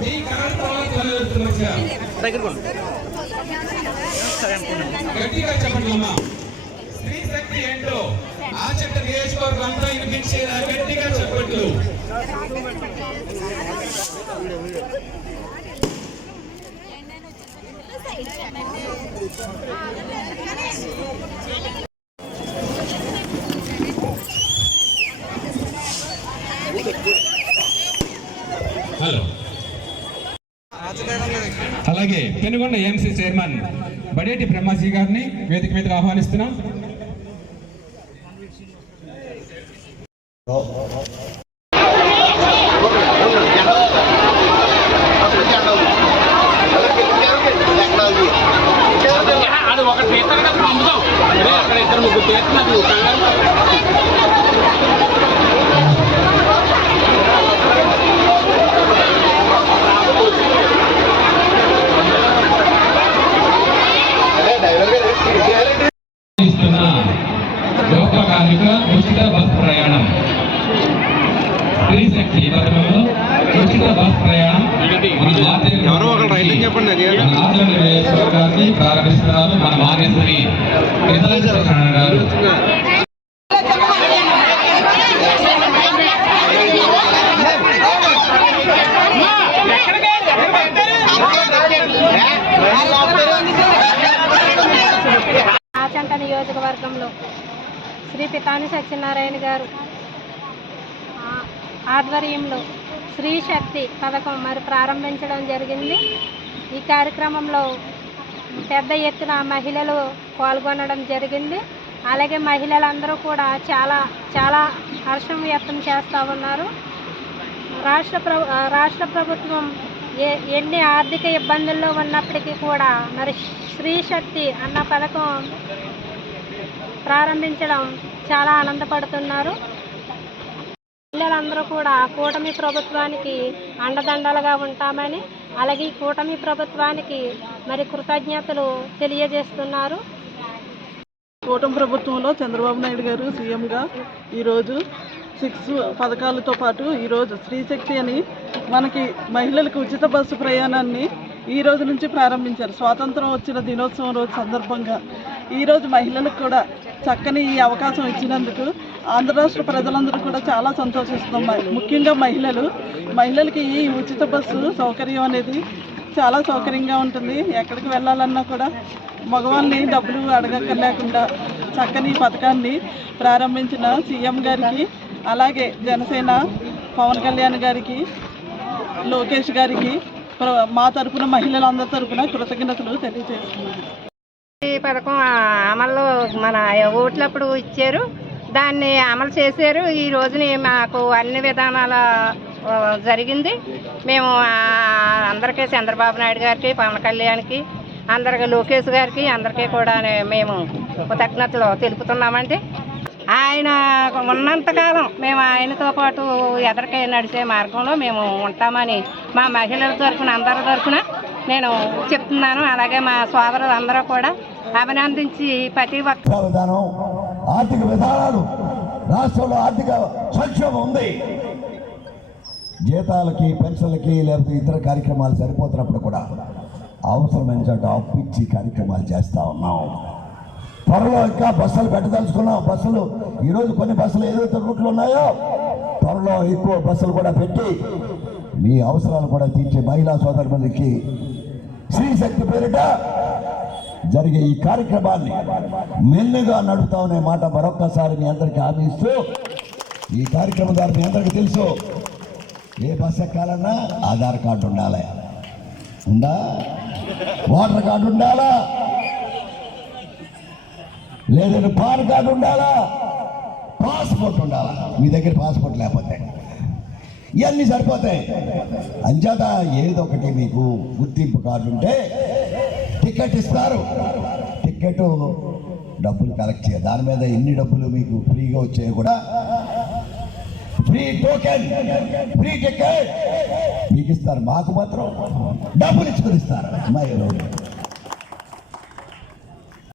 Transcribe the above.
మీ గట్టిగా చెప్పండి అమ్మా. స్త్రీ శక్తి ఏంటో? ఆ చెట్ట నియోజకవర్గం అంతా వినిపించేలా గట్టిగా చెప్పట్లు. అలాగే పెనుగొండ ఏఎంసీ చైర్మన్ బడేటి బ్రహ్మాజీ గారిని వేదిక మీదకి ఆహ్వానిస్తున్నాం. కార్మిక ఉచిత బస్ ప్రయాణం. పథకంలో ఉచిత బస్ ప్రారంభిస్తున్నారు మన గారు. నియోజకవర్గంలో శ్రీ పితాని సత్యనారాయణ గారు. ఆధ్వర్యంలో స్త్రీ శక్తి పథకం మరి ప్రారంభించడం జరిగింది. ఈ కార్యక్రమంలో పెద్ద ఎత్తున మహిళలు పాల్గొనడం జరిగింది. అలాగే మహిళలందరూ కూడా చాలా చాలా హర్షం వ్యక్తం చేస్తూ ఉన్నారు. రాష్ట్ర ప్రభు రాష్ట్ర ప్రభుత్వం ఏ ఎన్ని ఆర్థిక ఇబ్బందుల్లో ఉన్నప్పటికీ కూడా మరి స్త్రీ శక్తి అన్న పథకం ప్రారంభించడం చాలా ఆనందపడుతున్నారు. పిల్లలందరూ కూడా కూటమి ప్రభుత్వానికి అండదండలుగా ఉంటామని అలాగే ఈ కూటమి ప్రభుత్వానికి మరి కృతజ్ఞతలు తెలియజేస్తున్నారు. కూటమి ప్రభుత్వంలో చంద్రబాబు నాయుడు గారు సీఎంగా ఈరోజు సిక్స్ పథకాలతో పాటు ఈరోజు స్త్రీశక్తి అని మనకి మహిళలకు ఉచిత బస్సు ప్రయాణాన్ని ఈ రోజు నుంచి ప్రారంభించారు. స్వాతంత్రం వచ్చిన దినోత్సవం రోజు సందర్భంగా. ఈరోజు మహిళలకు కూడా చక్కని ఈ అవకాశం ఇచ్చినందుకు ఆంధ్ర రాష్ట్ర ప్రజలందరూ కూడా చాలా సంతోషిస్తున్నాం. ముఖ్యంగా మహిళలు. మహిళలకి ఈ ఉచిత బస్సు సౌకర్యం అనేది చాలా సౌకర్యంగా ఉంటుంది. ఎక్కడికి వెళ్ళాలన్నా కూడా మగవాళ్ళని డబ్బులు అడగక్కర్లేకుండా చక్కని ఈ పథకాన్ని ప్రారంభించిన సీఎం గారికి అలాగే జనసేన పవన్ కళ్యాణ్ గారికి లోకేష్ గారికి ప్ర- మా తరపున మహిళలందరి తరపున కృతజ్ఞతలు తెలియజేస్తున్నాను. ఈ పథకం అమల్లో మన ఓట్లప్పుడు ఇచ్చారు. దాన్ని అమలు చేశారు. ఈ రోజుని మాకు అన్ని విధానాల జరిగింది. మేము అందరికీ చంద్రబాబు నాయుడు గారికి పవన్ కళ్యాణ్కి అందరికి లోకేష్ గారికి అందరికీ కూడా మేము కృతజ్ఞతలు తెలుపుతున్నామండి. ఆయన ఉన్నంతకాలం మేము ఆయనతో పాటు ఎదరికై నడిచే మార్గంలో మేము ఉంటామని మా మహిళల తరఫున అందరి తరఫున నేను చెప్తున్నాను. అలాగే మా సోదరులు అందరూ కూడా అభినందించి ప్రతి ఒక్క ఆర్థిక విధానం ఆర్థిక విధానాలు. రాష్ట్రంలో ఆర్థిక సంక్షోభం ఉంది. జీతాలకి పెన్షన్లకి లేకపోతే ఇతర కార్యక్రమాలు సరిపోతున్నప్పుడు కూడా అవసరమైన చోట అప్పిచ్చి కార్యక్రమాలు చేస్తూ ఉన్నాం. త్వరలో ఇంకా బస్సులు పెట్టదలుచుకున్నాం. బస్సులు ఈరోజు కొన్ని బస్సులు ఏదైతే రూట్లు ఉన్నాయో త్వరలో ఎక్కువ బస్సులు కూడా పెట్టి మీ అవసరాలు కూడా తీర్చే మహిళా సోదరులకి శ్రీశక్తి పేరిట జరిగే ఈ కార్యక్రమాన్ని మెల్లుగా నడుపుతామనే మాట మరొక్కసారి మీ అందరికీ హామీ ఇస్తూ ఈ కార్యక్రమం ద్వారా మీ అందరికీ తెలుసు ఏ బస్ ఎక్కాలన్నా ఆధార్ కార్డు ఉండాలి. ఉందా? ఓటర్ కార్డు ఉండాలా? లేదంటే పాన్ కార్డు ఉండాలా? పాస్పోర్ట్ ఉండాలా? మీ దగ్గర పాస్పోర్ట్ లేకపోతే. ఇవన్నీ సరిపోతాయి. అంచేత ఏదో ఒకటి మీకు గుర్తింపు కార్డు ఉంటే టికెట్ ఇస్తారు. టికెట్ డబ్బులు కలెక్ట్ చేయాలి దాని మీద ఎన్ని డబ్బులు మీకు ఫ్రీగా వచ్చాయో కూడా ఫ్రీ టోకెన్ ఫ్రీ టికెట్ మీకు ఇస్తారు. మాకు మాత్రం డబ్బులు ఇచ్చుకొని ఇస్తారు. అమ్మాయి